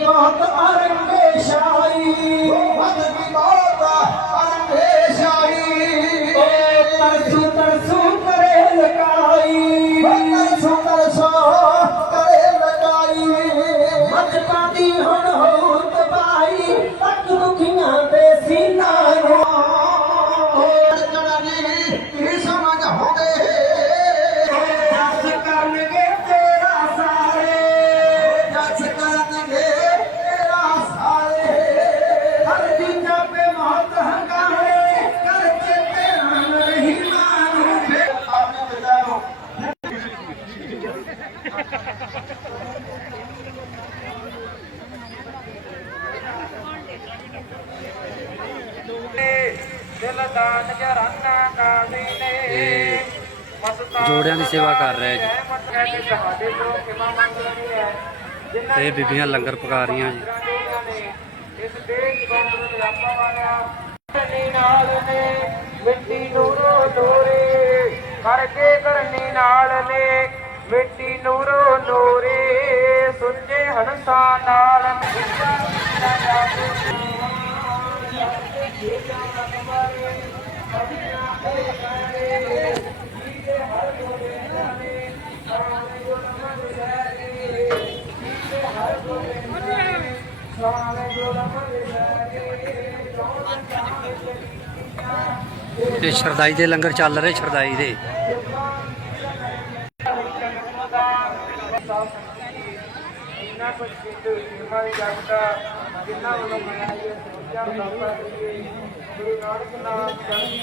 ਮੌਤ ਅਰੰਗੇ ਸ਼ਾਹੀ ਮਤ ਦੀ ਮੌਤ ਅਰੰਗੇ ਸ਼ਾਹੀ ਓ ਤਰਸੂ ਤਰਸੂ ਇਹ ਜੋੜਿਆਂ ਦੀ ਸੇਵਾ ਕਰ ਰਿਹਾ ਜੀ। ਤੋਂ ਕਿਮਾ ਬੀਬੀਆਂ ਲੰਗਰ ਪਕਾ ਰਹੀਆਂ ਜੀ। ਇਸ ਦੇਸ਼ ਬੰਦ ਦੇ ਆਪਾ ਵਾਲਿਆ ਨਾਲ ਨੇ ਮਿੱਟੀ ਨੂਰੋ ਨੂਰੇ ਕਰਕੇ ਕਰਨੀ ਨਾਲ ਨੇ ਮਿੱਟੀ ਨੂਰੋ ਨੂਰੇ ਸੁੱਚੇ ਹੰਸਾ ਨਾਲ ਤੇ ਸ਼ਰਦਾਈ ਦੇ ਲੰਗਰ ਚੱਲ ਰਹੇ, ਸ਼ਰਦਾਈ ਦੇ। ਇੰਨਾ ਕੁਝ ਕੀਤੇ ਹਮਾਰੀ ਜਗਤਾ ਜਿੰਨਾ ਵੱਲੋਂ ਮਨਾਈ ਹੈ ਸੋਚਾਂ ਦਾਤਾ ਗੁਰੂ ਨਾਨਕ ਨਾਮ ਚੜ੍ਹਦੀ